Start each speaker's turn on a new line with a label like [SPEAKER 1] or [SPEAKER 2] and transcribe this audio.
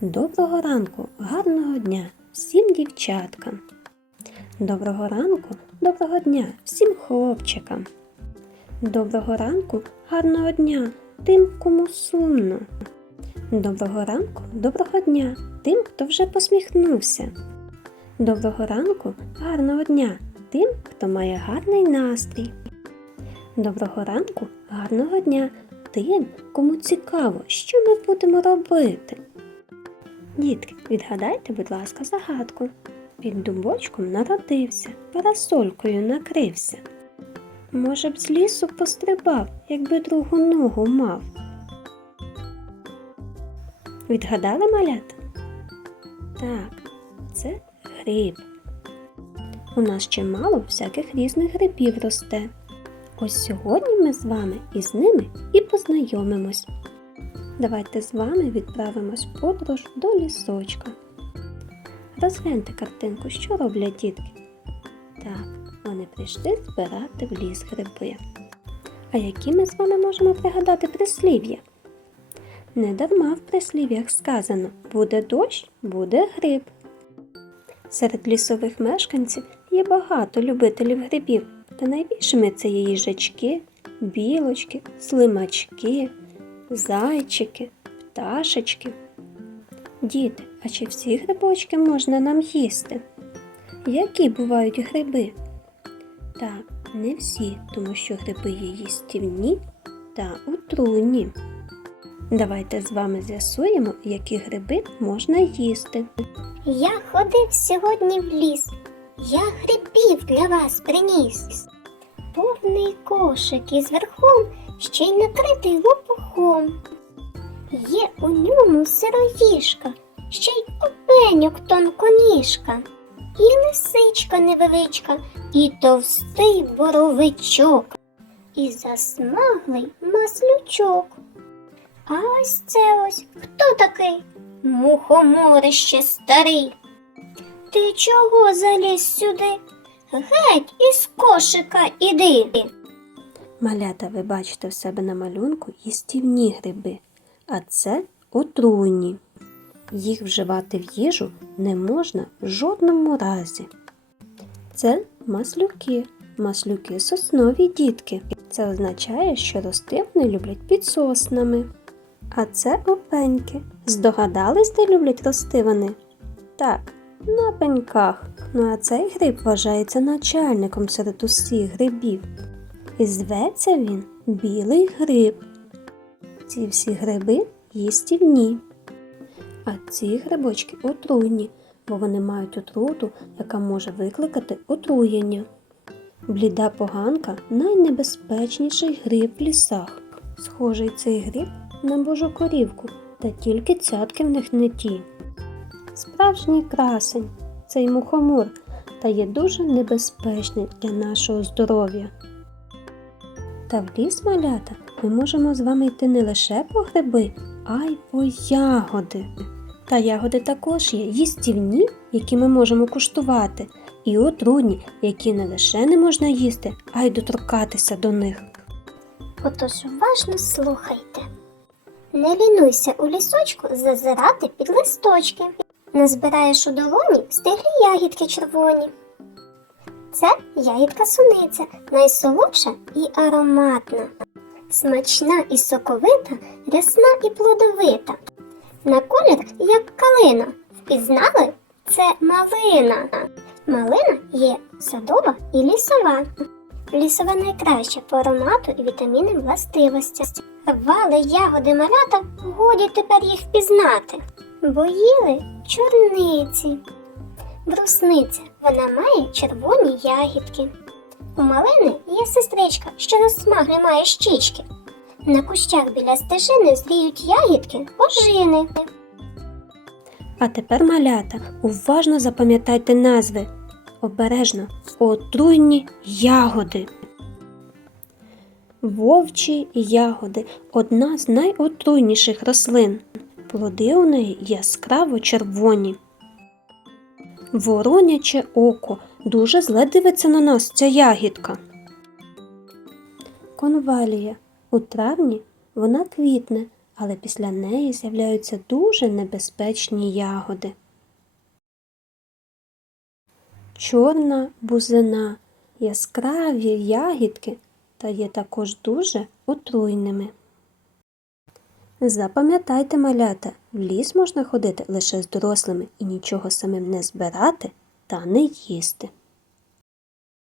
[SPEAKER 1] Доброго ранку, гарного дня всім дівчаткам. Доброго ранку, доброго дня всім хлопчикам. Доброго ранку, гарного дня тим, кому сумно. Доброго ранку, доброго дня тим, хто вже посміхнувся. Доброго ранку, гарного дня тим, хто має гарний настрій. Доброго ранку, гарного дня тим, кому цікаво, що ми будемо робити. Дітки, відгадайте, будь ласка, загадку. Під дубочком народився, парасолькою накрився. Може б з лісу пострибав, якби другу ногу мав. Відгадали малята? Так, це гриб. У нас чимало всяких різних грибів росте. Ось сьогодні ми з вами із ними і познайомимось. Давайте з вами відправимось в подорож до лісочка. Розгляньте картинку, що роблять дітки. Так, вони прийшли збирати в ліс гриби. А які ми з вами можемо пригадати прислів'я? Не дарма в прислів'ях сказано буде дощ, буде гриб. Серед лісових мешканців є багато любителів грибів, та найбільшими це є їжачки, білочки, слимачки, зайчики, пташечки. Діти, а чи всі грибочки можна нам їсти? Які бувають гриби? Так, не всі, тому що гриби є їстівні та отруйні. Давайте з вами з'ясуємо, які гриби можна їсти.
[SPEAKER 2] Я ходив сьогодні в ліс. Я грибів для вас приніс. Повний кошик із верхом, ще й накритий лопухом. Є у ньому сироїжка, ще й опеньок тонконіжка, і лисичка невеличка, і товстий боровичок, і засмаглий маслючок. А ось це ось хто такий? Мухоморище старий. Ти чого заліз сюди? Геть із кошика іди.
[SPEAKER 1] Малята, ви бачите в себе на малюнку їстівні гриби, а це отруйні. Їх вживати в їжу не можна в жодному разі. Це маслюки. Маслюки соснові дітки. Це означає, що рости вони люблять під соснами. А це опеньки. Здогадались, де люблять рости вони? Так, на пеньках. Ну а цей гриб вважається начальником серед усіх грибів. І зветься він білий гриб. Ці всі гриби їстівні. А ці грибочки отруйні, бо вони мають отруту, яка може викликати отруєння. Бліда поганка найнебезпечніший гриб в лісах. Схожий цей гриб на божу корівку, та тільки цятки в них не ті. Справжній красень, цей мухомор, та є дуже небезпечний для нашого здоров'я. Та в ліс малята ми можемо з вами йти не лише по гриби, а й по ягоди. Та ягоди також є їстівні, які ми можемо куштувати, і отруйні, які не лише не можна їсти, а й доторкатися до них.
[SPEAKER 2] Отож уважно слухайте. Не лінуйся у лісочку зазирати під листочки. Назбираєш у долоні стиглі ягідки червоні. Це ягідка суниця, найсолодша і ароматна. Смачна і соковита, рясна і плодовита. На колір, як калина. Впізнали? Це малина. Малина є садова і лісова. Лісова найкраща по аромату і вітамінним властивостям. Рвали ягоди малята, годі тепер їх впізнати. Бо їли чорниці. Брусниця, вона має червоні ягідки. У малини є сестричка, що розсмаглі має щічки. На кущах біля стежини зріють ягідки ожини.
[SPEAKER 1] А тепер, малята, уважно запам'ятайте назви. Обережно отруйні ягоди. Вовчі ягоди одна з найотруйніших рослин. Плоди у неї яскраво червоні. Вороняче око дуже зле дивиться на нас ця ягідка. Конвалія. У травні вона квітне, але після неї з'являються дуже небезпечні ягоди. Чорна бузина, яскраві ягідки та є також дуже отруйними. Запам'ятайте, малята, в ліс можна ходити лише з дорослими і нічого самим не збирати та не їсти.